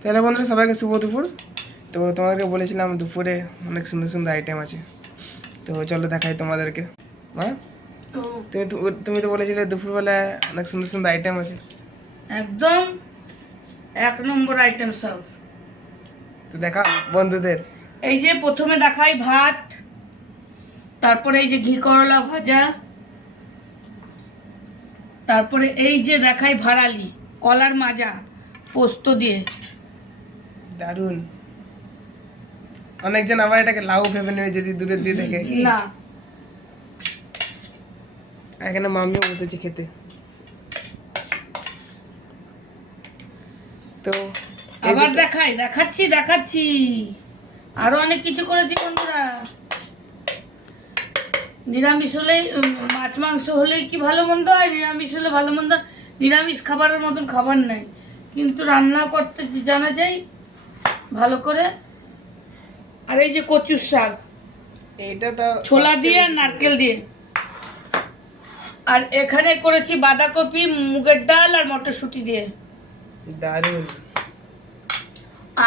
তাহলে বন্ধুরা সবাইকে শুভ দুপুর। তো তোমাদেরকে বলেছিলাম দুপুরে অনেক সুন্দর সুন্দর আইটেম আছে, তো চলো দেখাই তোমাদেরকে। হ্যাঁ, তুমি তো বলেছিলে দুপুরবেলায় অনেক সুন্দর সুন্দর আইটেম আছে। একদম 1 নম্বর আইটেম সব। তো দেখা বন্ধুদের। এই যে প্রথমে দেখাই ভাত, তারপরে এই যে ঘি করলা ভাজা, তারপরে এই যে দেখাই ভাড়ালি কলার মাজা পোস্ত দিয়ে। দারুন। অনেকজন আবার এটাকে লাউ ভেবে নেবে যদি দূরের দিয়ে দেখে। না, এখানে মামিও বসেছে খেতে। তো আবার দেখাচ্ছি আরো অনেক কিছু করেছি বন্ধুরা। নিরামিষ হলেই মাছ মাংস হলেই কি ভালো মন্দ হয়, নিরামিষ হলে ভালো মন্দ। নিরামিষ খাবারের মতন খাবার নাই, কিন্তু রান্না করতে জানা যায় ভালো করে। আর এই যে কচুর শাক, এইটা তো ছোলা দিয়ে আর নারকেল দিয়ে। আর এখানে করেছি বাঁধাকপি, মুগের ডাল আর মটরশুঁটি দিয়ে। দারুন।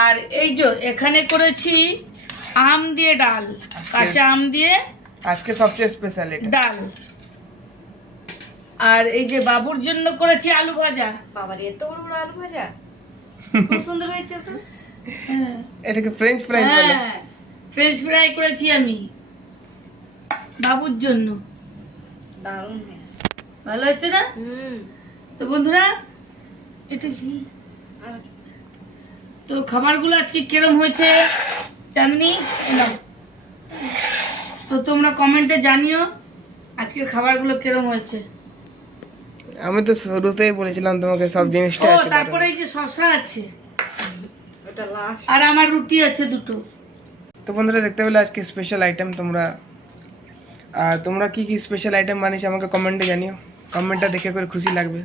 আর এই যে এখানে করেছি আম দিয়ে ডাল, কাঁচা আম দিয়ে আজকে সবচেয়ে স্পেশাল এটা ডাল। আর এই যে বাবুর জন্য করেছি আলু ভাজা। বাবারে এত বড় বড় আলু ভাজা, খুব সুন্দর হয়েছে তো। এটাকে ফ্রেঞ্চ ফ্রাইজ বলে। হ্যাঁ, ফ্রেঞ্চ ফ্রাই করেছি আমি বাবুর জন্য। দারুণ হয়েছে। ভালো হয়েছে না? তো বন্ধুরা এটা কি, তো খাবারগুলো আজকে কিরম হয়েছে জানি না, তো তোমরা কমেন্টে জানিও আজকের খাবারগুলো কিরম হয়েছে। আমি তো শুরুতেই বলেছিলাম তোমাকে সব জিনিসটা ও আছে। তারপরে এই যে শসা আছে ওটা লাস্ট। আর আমার রুটি আছে দুটো। তো বন্ধুরা দেখতে পেলে আজকে স্পেশাল আইটেম তোমরা। আর তোমরা কি কি স্পেশাল আইটেম বানিয়েছো আমাকে কমেন্টে জানিও, কমেন্টটা দেখে করে খুশি লাগবে।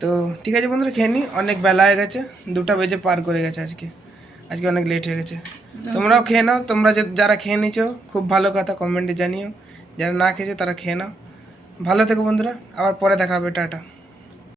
তো ঠিক আছে বন্ধুরা, খেয়ে নিই, অনেক বেলা হয়ে গেছে, 2টা বেজে পার করে গেছে আজকে অনেক লেট হয়ে গেছে। তোমরাও খেয়ে নাও, তোমরা যারা খেয়ে নিছো খুব ভালো কথা, কমেন্টে জানিও। যারা না খেয়েছো তারা খেয়ে নাও। ভালো থেকো বন্ধুরা, আবার পরে দেখা হবে, টাটা।